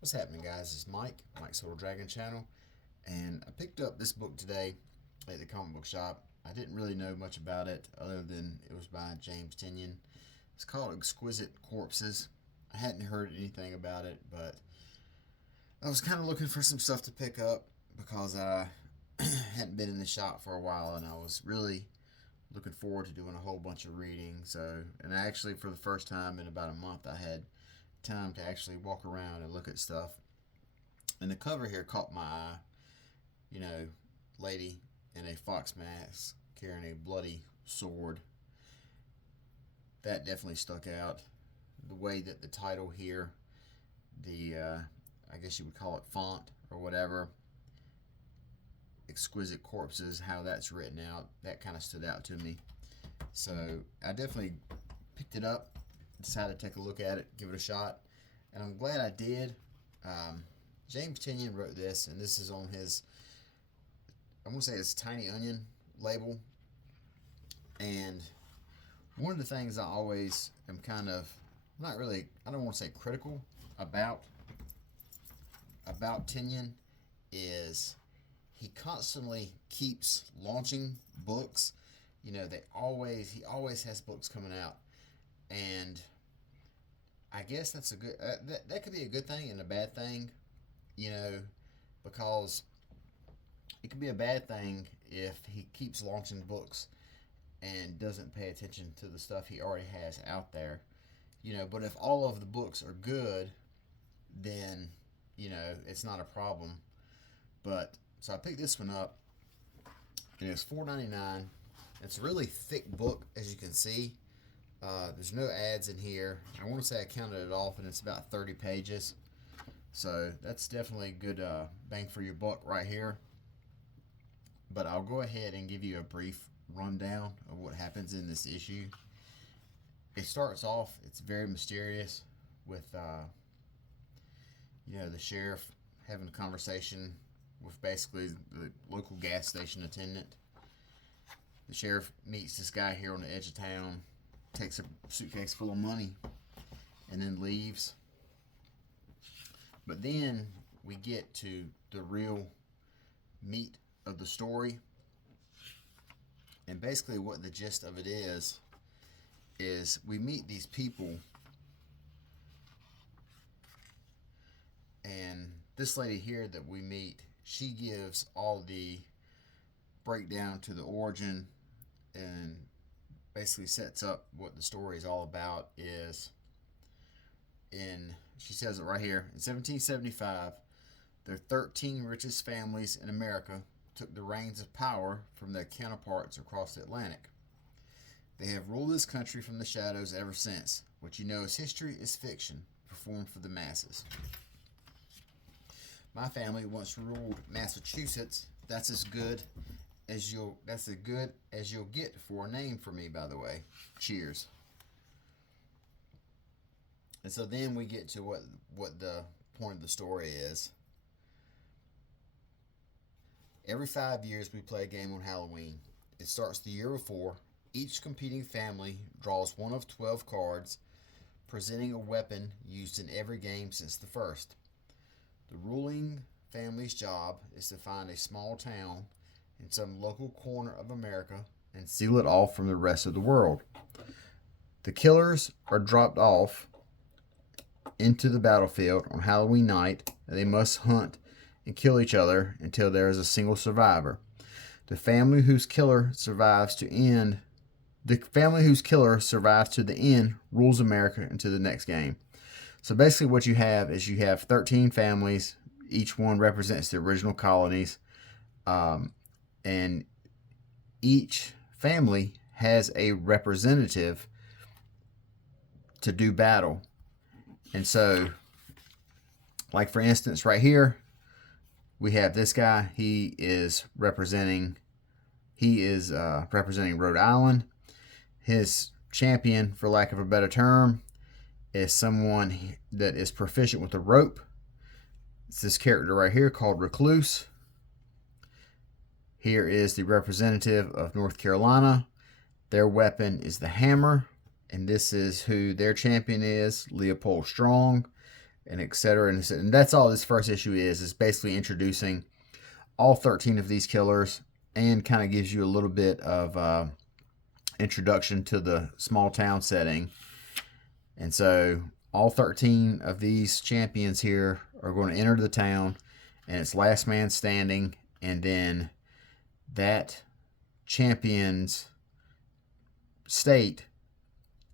What's happening, guys? It's Mike's Little Dragon channel, and I picked up this book today at the comic book shop. I didn't really know much about it other than it was by James Tynion. It's called Exquisite Corpses. I hadn't heard anything about it, but I was kind of looking for some stuff to pick up because I hadn't been in the shop for a while, and I was really looking forward to doing a whole bunch of reading. And actually, for the first time in about a month, I had time to actually walk around and look at stuff. And the cover here caught my eye. You know, lady in a fox mask carrying a bloody sword. That definitely stuck out. The way that the title here, I guess you would call it font or whatever, Exquisite Corpses, how that's written out, that kind of stood out to me. So I definitely picked it up, decided to take a look at it, give it a shot, and I'm glad I did. James Tynion wrote this, and this is on his, I'm going to say his Tiny Onion label. And one of the things I always am kind of, not really, I don't want to say critical about Tynion is he constantly keeps launching books. You know, he always has books coming out, and I guess that's a good that could be a good thing and a bad thing, you know, because it could be a bad thing if he keeps launching books and doesn't pay attention to the stuff he already has out there, you know. But if all of the books are good, then it's not a problem. But so I picked this one up, and it's $4.99. It's a really thick book, as you can see. There's no ads in here. I want to say I counted it off, and it's about 30 pages. So that's definitely a good bang for your buck right here. But I'll go ahead and give you a brief rundown of what happens in this issue. It starts off, it's very mysterious with, the sheriff having a conversation with basically the local gas station attendant. The sheriff meets this guy here on the edge of town, takes a suitcase full of money, and then leaves. But then we get to the real meat of the story. And basically what the gist of it is we meet these people, and this lady here that we meet, she gives all the breakdown to the origin and basically sets up what the story is all about. She says it right here, in 1775, the 13 richest families in America took the reins of power from their counterparts across the Atlantic. They have ruled this country from the shadows ever since. What you know as history is fiction, performed for the masses. My family once ruled Massachusetts. That's as good as you'll get for a name for me, by the way. Cheers. And so then we get to what the point of the story is. Every 5 years we play a game on Halloween. It starts the year before. Each competing family draws one of 12 cards, presenting a weapon used in every game since the first. The ruling family's job is to find a small town in some local corner of America and seal it off from the rest of the world. The killers are dropped off into the battlefield on Halloween night, and they must hunt and kill each other until there is a single survivor. The family whose killer survives to the end rules America into the next game. So basically what you have is 13 families. Each one represents the original colonies. And each family has a representative to do battle. And so, like for instance, right here, we have this guy. He is representing Rhode Island. His champion, for lack of a better term, is someone that is proficient with a rope. It's this character right here called Recluse. Here is the representative of North Carolina. Their weapon is the hammer. And this is who their champion is, Leopold Strong. and etc. And that's all this first issue is basically introducing all 13 of these killers, and kind of gives you a little bit of introduction to the small town setting. And so all 13 of these champions here are going to enter the town, and it's last man standing, and then that champion's state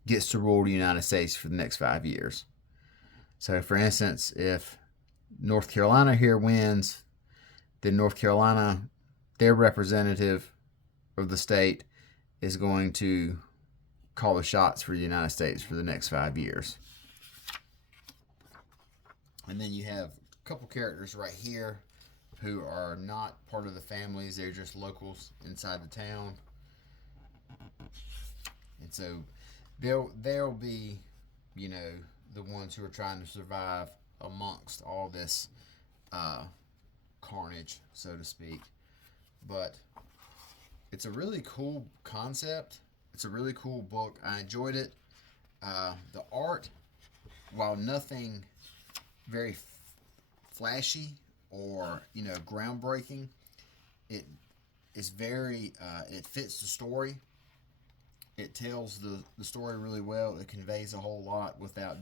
gets to rule the United States for the next 5 years. So for instance, if North Carolina here wins, then North Carolina, their representative of the state, is going to call the shots for the United States for the next 5 years. And then you have a couple characters right here who are not part of the families. They're just locals inside the town. And so they'll be, you know, the ones who are trying to survive amongst all this carnage, so to speak. But it's a really cool concept. It's a really cool book. I enjoyed it. The art, while nothing very flashy or, you know, groundbreaking, it is very, it fits the story. It tells the story really well. It conveys a whole lot without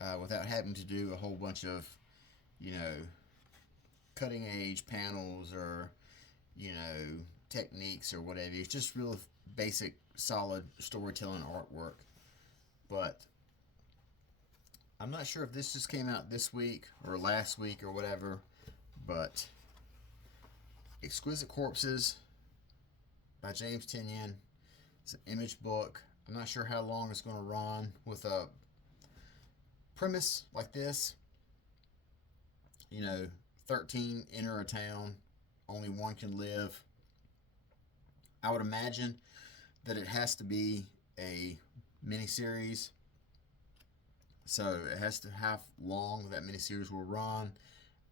having to do a whole bunch of, you know, cutting edge panels or, you know, techniques or whatever. It's just real basic, solid storytelling artwork. But I'm not sure if this just came out this week or last week or whatever, but Exquisite Corpses by James Tynion. It's an Image book. I'm not sure how long it's going to run with a premise like this. You know, 13 enter a town, only one can live. I would imagine that it has to be a miniseries. So it has to how long that miniseries will run.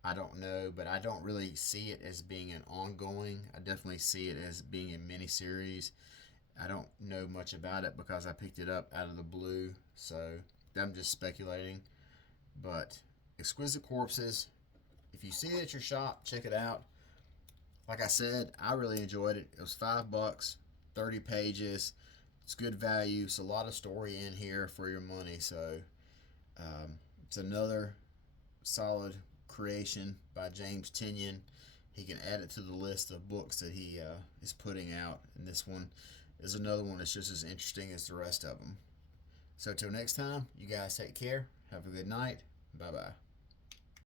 I don't know, but I don't really see it as being an ongoing. I definitely see it as being a miniseries. I don't know much about it because I picked it up out of the blue, so I'm just speculating. But Exquisite Corpses, if you see it at your shop, check it out. Like I said, I really enjoyed it. It was $5, 30 pages. It's good value. It's a lot of story in here for your money. So it's another solid creation by James Tynion. He can add it to the list of books that he is putting out. And this one is another one that's just as interesting as the rest of them. So till next time, you guys take care. Have a good night. Bye-bye.